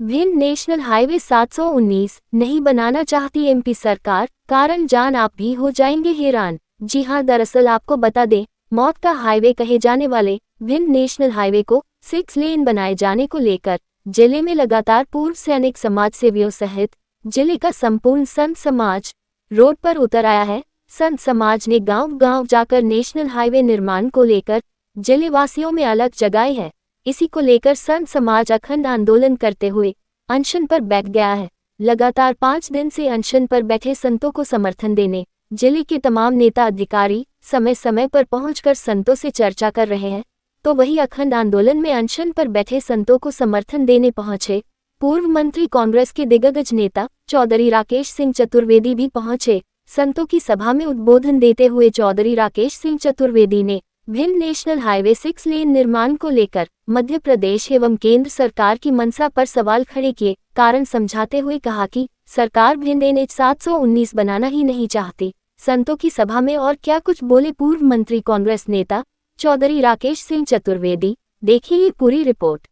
Bhind national highway 719 नहीं बनाना चाहती MP सरकार, कारण जान आप भी हो जाएंगे हैरान। जी हां, दरअसल आपको बता दें, मौत का हाईवे कहे जाने वाले भिंड नेशनल हाईवे को 6 लेन बनाए जाने को लेकर जिले में लगातार पूर्व सैनिक समाज सेवियों सहित जिले का संपूर्ण संत समाज रोड पर उतर आया है। संत समाज ने गांव-गांव जाकर नेशनल हाईवे निर्माण को लेकर जिले वासियों में अलग जगाई है। इसी को लेकर संत समाज अखंड आंदोलन करते हुए अनशन पर बैठ गया है। लगातार 5 दिन से अनशन पर बैठे संतों को समर्थन देने जिले के तमाम नेता अधिकारी समय समय पर पहुंचकर संतों से चर्चा कर रहे हैं, तो वही अखंड आंदोलन में अनशन पर बैठे संतों को समर्थन देने पहुंचे पूर्व मंत्री कांग्रेस के दिग्गज नेता चौधरी राकेश सिंह चतुर्वेदी भी पहुंचे। संतों की सभा में उद्बोधन देते हुए चौधरी राकेश सिंह चतुर्वेदी ने भिंड नेशनल हाईवे 6 लेन निर्माण को लेकर मध्य प्रदेश एवं केंद्र सरकार की मंशा पर सवाल खड़े किए। कारण समझाते हुए कहा कि सरकार भिंड NH 719 बनाना ही नहीं चाहती। संतों की सभा में और क्या कुछ बोले पूर्व मंत्री कांग्रेस नेता चौधरी राकेश सिंह चतुर्वेदी, देखिए ये पूरी रिपोर्ट।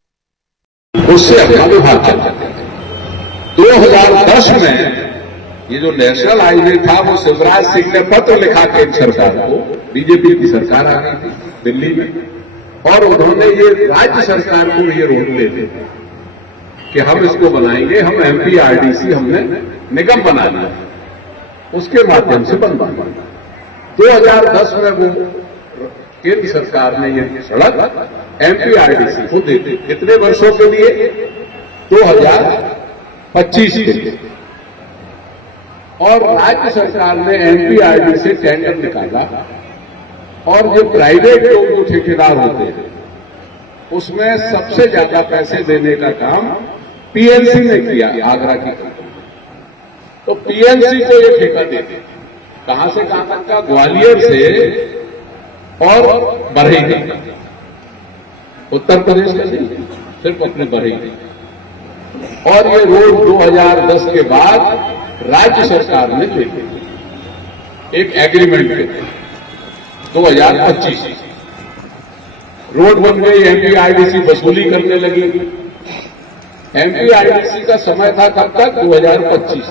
उससे हम भाग चलते थे। 2010 में ये जो नेशनल हाईवे था वो शिवराज सिंह ने पत्र लिखा केंद्र सरकार को, बीजेपी की सरकार आ गई थी दिल्ली में, और उन्होंने ये राज्य सरकार को ये रोक दे दी कि हम इसको बनाएंगे। हम MPRDC हमने निगम बना लिया, उसके माध्यम से बनवा। 2010 में वो केंद्र सरकार ने ये सड़क MPRDC को दे दी। कितने वर्षों के लिए? 2025 के लिए। और राज्य सरकार ने MPRDC से टेंडर निकाला, और जो प्राइवेट लोग जो ठेकेदार होते हैं उसमें सबसे ज्यादा पैसे देने का काम PNC ने किया, आगरा की। तो PNC को ये ठेका देते, कहां से कहां तक का? ग्वालियर से और बरेली, उत्तर प्रदेश का नहीं, सिर्फ अपने बरेली। और ये रोड 2010 के बाद राज्य सरकार ने दे दी एक एग्रीमेंट पे। 2025 रोड बन गई, MPRDC वसूली करने लगी। MPRDC का समय था कब तक? 2025।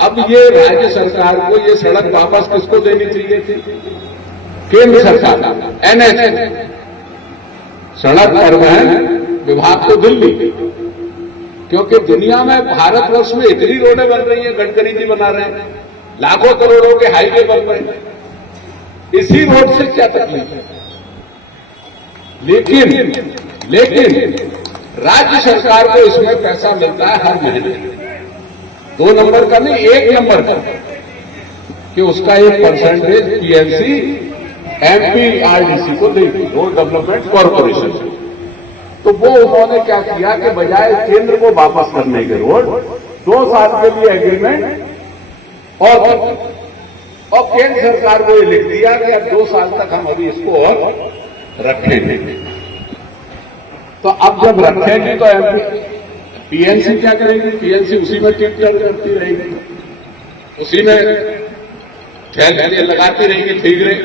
अब ये राज्य सरकार को ये सड़क वापस किसको देनी चाहिए थी? केंद्र सरकार, NH सड़क परिवहन विभाग को दिल्ली, क्योंकि दुनिया में भारतवर्ष में इतनी रोडें बन रही हैं, गडकरी जी बना रहे हैं, लाखों करोड़ों के हाईवे बन रहे हैं, इसी रोड से क्या तकलीफ है? लेकिन राज्य सरकार को इसमें पैसा मिलता है हर महीने, 2 नंबर का नहीं, 1 नंबर का, कि उसका 1% PNC MPRDC को देगी, रोड डेवलपमेंट कॉर्पोरेशन। तो वो उन्होंने क्या किया कि बजाय केंद्र को वापस करने के रोड 2 साल के लिए एग्रीमेंट, और केंद्र सरकार को ये लिख दिया कि अब 2 साल तक हम अभी इसको और रखेंगे। तो अब जब रखेंगे तो PNC क्या करेगी? PNC उसी में टिकट करती रहेगी, उसी में ठेले लगाती रहेगी, ठीक रहे,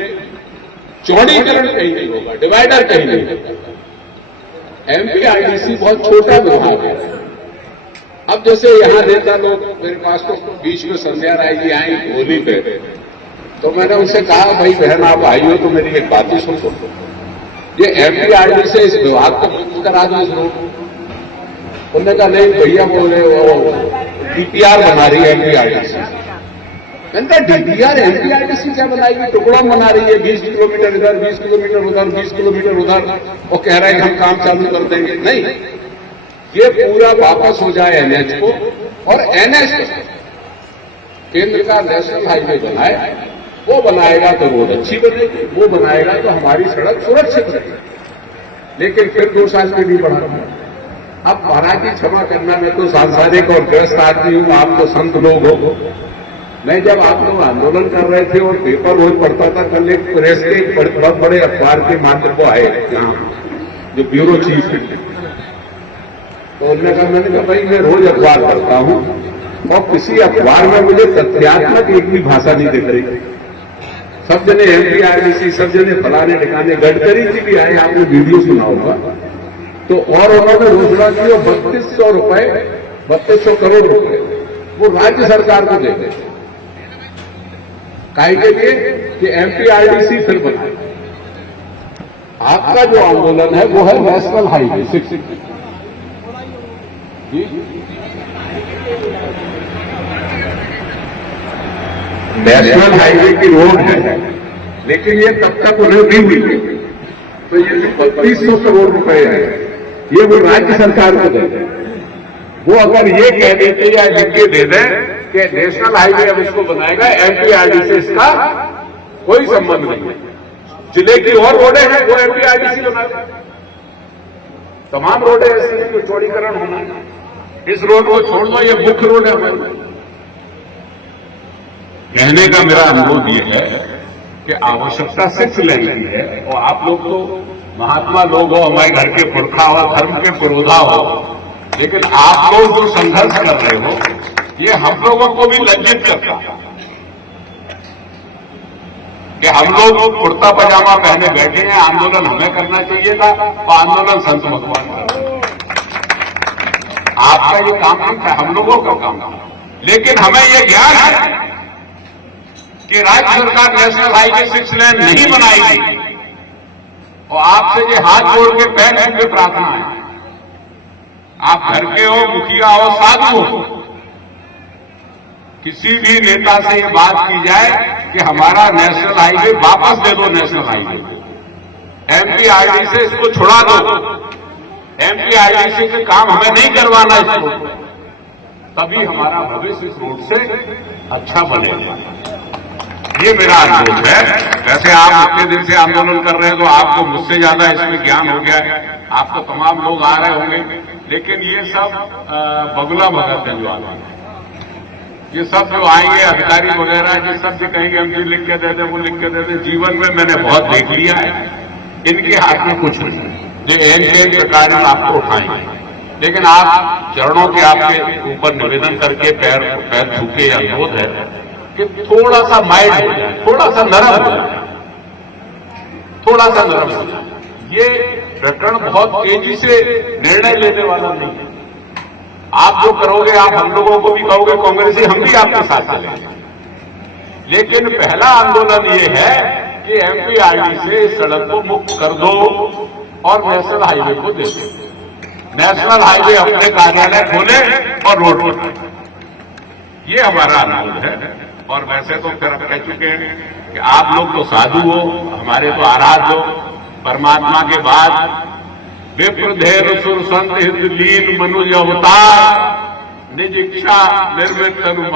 चौड़ीकरण कहीं नहीं होगा, डिवाइडर कहीं नहीं होगा। MPRDC बहुत छोटा विभाग है। अब जैसे यहां नेता लोग मेरे पास तो बीच में संध्या राय जी आई होली पे, तो मैंने उनसे कहा, भाई बहन आप आई हो तो मेरी एक बात ही सुन लो, ये MPRDC से इस विभाग को मुक्त करा दो इस रोड। उन्होंने कहा नहीं भैया, बोले वो DPR बना रही है MPRDC। मैंने कहा DPR MPRDC क्या बनाएगी? टुकड़ा बना रही है, 20 किलोमीटर इधर, 20 किलोमीटर उधर, 20 किलोमीटर उधर, और कह रहा है हम काम चालू कर देंगे। नहीं, ये पूरा वापस हो जाए NH को, और NH केंद्र का नेशनल हाईवे बनाए, वो बनाएगा तो रोड अच्छी बनेगी, वो बनाएगा तो हमारी सड़क सुरक्षित रहेगी। लेकिन फिर 2 साल के लिए बढ़ा। अब महाराज जी क्षमा करना, मैं तो सांसारिक और ग्रस्त आदमी हूं, आप तो संत लोग हो। मैं जब आप लोग आंदोलन कर रहे थे और पेपर रोज पढ़ता था, कल एक प्रेस के बहुत बड़े अखबार के माध्यम को आए यहाँ जो ब्यूरो चीफ है, तो उन्होंने कहा, मैंने कहा भाई मैं रोज अखबार पढ़ता हूँ और किसी अखबार में मुझे तथ्यात्मक एक भी भाषा नहीं दिख रही। सब जने MPRDC, सब जने फलाने ठिकाने, गडकरी जी भी आए, आपने वीडियो सुना होगा, तो और उन्होंने घोषणा की 3200 रुपए, 3200 करोड़ रुपए वो राज्य सरकार को दे दें। काहे के लिए कि एमपीआरडीसी फिर बनाए। आपका जो आंदोलन है वो है नेशनल हाईवे 6। नेशनल हाईवे की रोड है, लेकिन ये तब तक उन्हें नहीं मिली। तो ये जो 3200 करोड़ रुपए है ये वो राज्य सरकार को दे दें। वो अगर ये कह देते या लिख के दे दें कि नेशनल हाईवे अब इसको बनाएगा, एमपीआरडी से इसका कोई संबंध नहीं है। जिले की और रोडें हैं वो एमपीआरडीसी बनाएगा। तमाम रोडें ऐसी हैं जो चौड़ीकरण होना है। इस रोड को छोड़ दो, ये मुख्य रोड है हमारी। कहने का मेरा अनुरोध ये है कि आवश्यकता 6 लेन की है और आप लोग तो महात्मा लोग हो, हमारे घर के पुरखा हो, धर्म के पुरोधा हो, लेकिन आप लोग जो संघर्ष कर रहे हो ये हम लोगों को भी लज्जित करता है कि हम लोग कुर्ता पजामा पहने बैठे हैं। आंदोलन हमें करना चाहिए था और आंदोलन संत भगवान का। आपका ये काम नहीं था, हम लोगों का काम था। लेकिन हमें ये ज्ञान है कि राज्य सरकार नेशनल हाईवे 6 लेन नहीं बनाएगी और आपसे ये हाथ जोड़ के पैर छू के प्रार्थना है। आप घर के हो, मुखिया हो, साधु हो, किसी भी नेता से ये बात की जाए कि हमारा नेशनल हाईवे वापस दे दो, नेशनल हाईवे एमपीआरडी से इसको छुड़ा दो, एमपीआरडीसी से काम हमें नहीं करवाना इस रोड पर, तभी हमारा भविष्य इस रोड से अच्छा बनेगा। ये मेरा अनुरोध है। वैसे आप इतने दिन से आंदोलन कर रहे हैं तो आपको मुझसे ज्यादा इसमें ज्ञान हो गया है। आप तो तमाम लोग आ रहे होंगे, लेकिन ये सब बगुला भगत है जो आ रहे हैं। ये सब जो आएंगे अधिकारी वगैरह, ये सब जो कहेंगे हम जी लिख के देते, वो लिख के देते। जीवन में मैंने बहुत देख लिया है, इनके हाथ में कुछ नहीं है। ये एक प्रकार में आपको उठाएंगे, लेकिन आप चरणों के आपके ऊपर निवेदन करके पैर छू के अनुरोध है कि थोड़ा सा माइल्ड हो जाए, थोड़ा सा नरम हो जाए, थोड़ा सा नरम हो जाए। ये प्रकरण बहुत तेजी से निर्णय लेने वाला नहीं है। आप जो करोगे, आप हम लोगों को भी कहोगे कांग्रेसी, हम भी आपके साथ चलेंगे। लेकिन पहला आंदोलन ये है कि एमपीआरडी से इस सड़क को मुक्त कर दो और नेशनल हाईवे को दे दो। नेशनल हाईवे अपने कार्यालय खोले और रोड बनाए, ये हमारा अनुरोध है। और वैसे तो फिर हम कह चुके हैं कि आप लोग तो साधु हो, हमारे तो आराध्य हो। परमात्मा के बाद विप्र धैर्य सुर संत हित लीन मनुज अवतार निज इच्छा निर्मित तनु